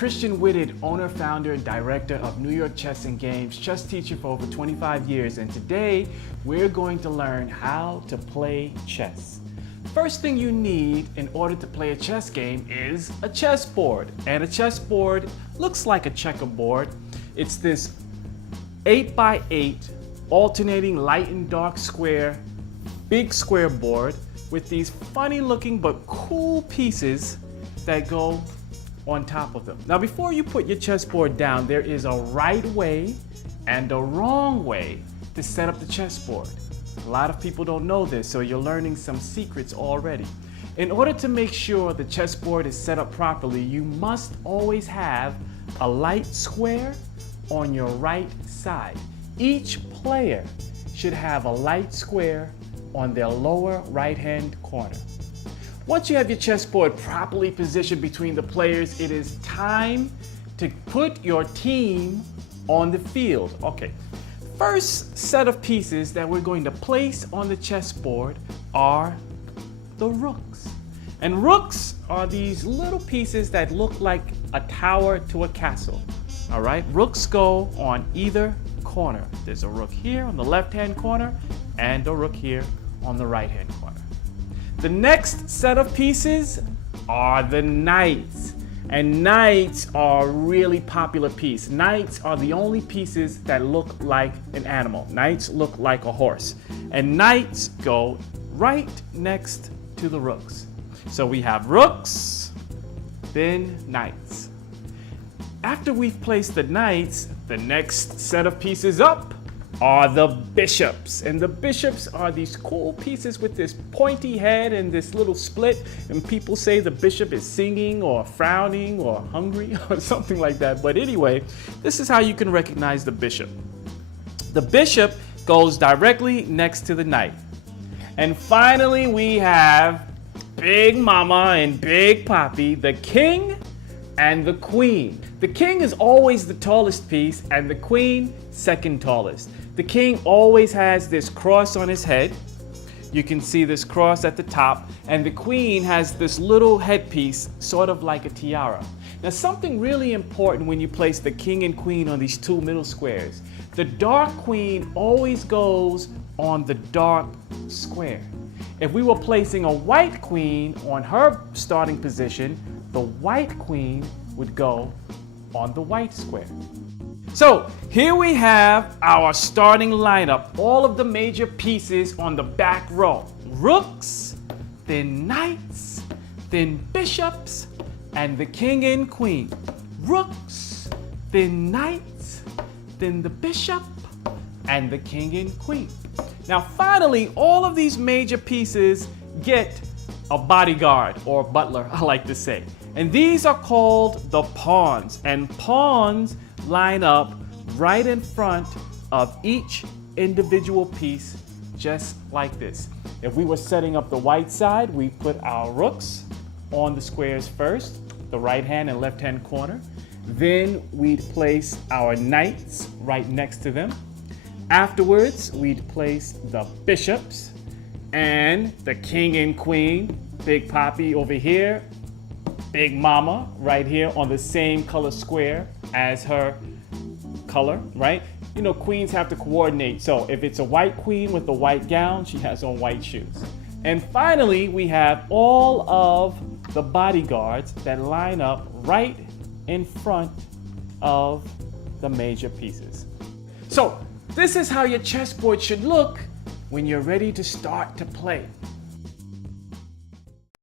Christian Whitted, owner, founder, and director of New York Chess and Games, chess teacher for over 25 years, and today we're going to learn how to play chess. First thing you need in order to play a chess game is a chessboard, and a chessboard looks like a checkerboard. It's this 8x8 alternating light and dark square, big square board with these funny looking but cool pieces that go on top of them. Now, before you put your chessboard down, there is a right way and a wrong way to set up the chessboard. A lot of people don't know this, so you're learning some secrets already. In order to make sure the chessboard is set up properly, you must always have a light square on your right side. Each player should have a light square on their lower right-hand corner. Once you have your chessboard properly positioned between the players, it is time to put your team on the field. Okay, first set of pieces that we're going to place on the chessboard are the rooks. And rooks are these little pieces that look like a tower to a castle. All right, rooks go on either corner. There's a rook here on the left-hand corner and a rook here on the right-hand corner. The next set of pieces are the knights. And knights are a really popular piece. Knights are the only pieces that look like an animal. Knights look like a horse. And knights go right next to the rooks. So we have rooks, then knights. After we've placed the knights, the next set of pieces up are the bishops. And the bishops are these cool pieces with this pointy head and this little split. And people say the bishop is singing or frowning or hungry or something like that. But anyway, this is how you can recognize the bishop. The bishop goes directly next to the knight. And finally, we have Big Mama and Big Papi, the king and the queen. The king is always the tallest piece and the queen second tallest. The king always has this cross on his head. You can see this cross at the top, and the queen has this little headpiece, sort of like a tiara. Now, something really important when you place the king and queen on these two middle squares. The dark queen always goes on the dark square. If we were placing a white queen on her starting position, the white queen would go on the white square. So here we have our starting lineup, all of the major pieces on the back row. Rooks, then knights, then bishops, and the king and queen. Rooks, then knights, then the bishop, and the king and queen. Now finally, all of these major pieces get a bodyguard or butler, I like to say. And these are called the pawns. And pawns line up right in front of each individual piece, just like this. If we were setting up the white side, we put our rooks on the squares first, the right hand and left hand corner. Then we'd place our knights right next to them. Afterwards, we'd place the bishops and the king and queen, Big Papi over here, Big Mama right here on the same color square as her color, right? You know, queens have to coordinate. So if it's a white queen with a white gown, she has on white shoes. And finally, we have all of the bodyguards that line up right in front of the major pieces. So this is how your chessboard should look when you're ready to start to play.